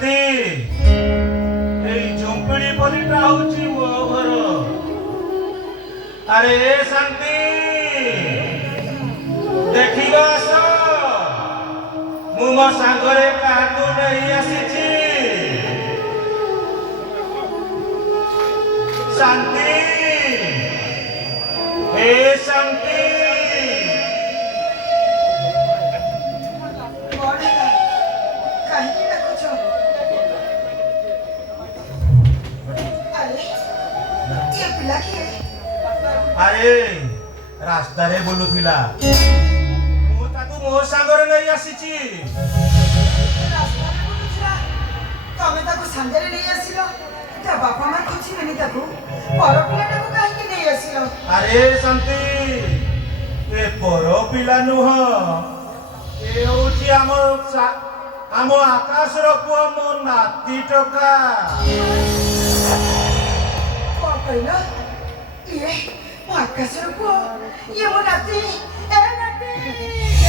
शांति झुंपड़ी परीटा होची मो घर अरे ए शांति देखिबा आस मु मो सांगरे काहाकू नहीं आसीची शांति हे शांति अरे रास्ता रे बोलू थिला मु ताकू मो सांगरे नहीं आसीची रास्ता रे बोलू थिला तमे ताकू सांगरे नहीं आसीलो ता बापा मा कुछ नहीं ताकू पर पिलाटा को काहे के नहीं आसीलो अरे शांति ए पर पिला नुह ए होची आम आकाश रो पुआ मो नाती टका को कहलो ये आकाश रो पुआ ये मो नाती ए नाती